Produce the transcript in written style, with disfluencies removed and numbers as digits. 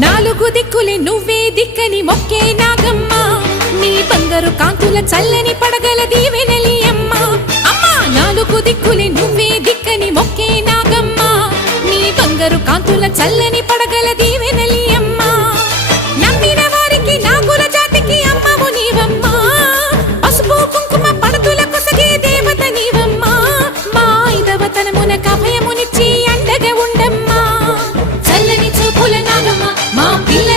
నాలుగు దిక్కులే నువ్వే దిక్కని మొక్కే నాగమ్మ నీ బంగారు కాంతుల చల్లని పడగల దీవెనలి అమ్మ అమ్మా నాలుగు దిక్కులే నువ్వే దిక్కని మొక్కే నాగమ్మ నీ బంగారు కాంతుల చల్లని పడగల దీవెనలి అమ్మ నమ్మిన వారికి నాగుల జాతికి అమ్మవు నీవమ్మ పసుపు కుంకుమ పడతుల కొసగే దేవత నీవమ్మ మా ఐదవతనమునకు అభయమునిచ్చి అండగా ఉండమ్మా చల్లని చూపుల నాగమ్మ మా పిల్ల